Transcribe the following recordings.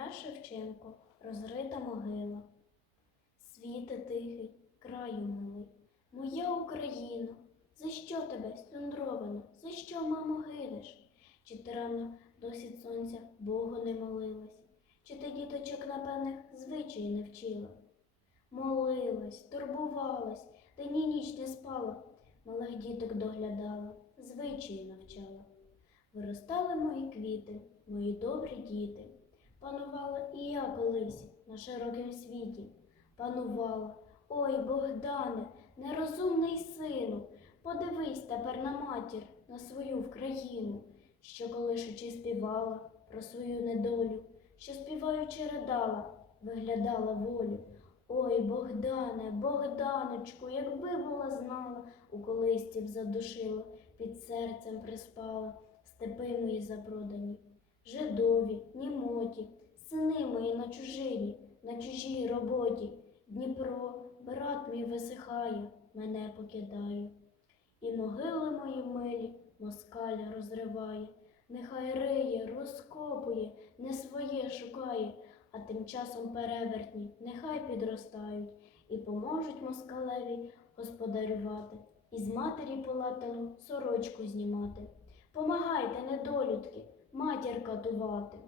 Тарас Шевченко, розрита могила. Світе тихий, краю милий, моя Україно, за що тебе сплюндровано, за що, мамо, гинеш? Чи ти рано досі сонця Богу не молилась, чи ти діточок напевних звичаї не вчила? Молилась, турбувалась, день і ніч не спала, малих діток доглядала, звичаї навчала. Виростали мої квіти, мої добрі діти. Панувала і я колись на широкім світі. Панувала, ой, Богдане, нерозумний сину, подивись тепер на матір, на свою Вкраїну, що колишучи співала про свою недолю, що співаючи ридала, виглядала волю. Ой, Богдане, Богданочку, якби була знала, у колисці б задушила, під серцем приспала, степи мої запродані, жидові, німоті, сини мої на чужині, на чужій роботі. Дніпро, брат мій висихає, мене покидає. І могили мої милі москаля розриває, нехай риє, розкопує, не своє шукає, а тим часом перевертні нехай підростають і поможуть москалеві господарювати, і з матері полатану сорочку знімати. Помагайте, недолюдки, матір катувати.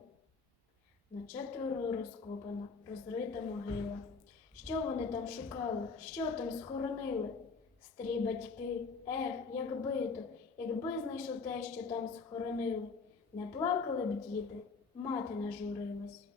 На четверо розкопана, розрита могила. Що вони там шукали, що там схоронили? Стрі батьки, ех, якби то, якби знайшов те, що там схоронили. Не плакали б діти, мати нажурилась.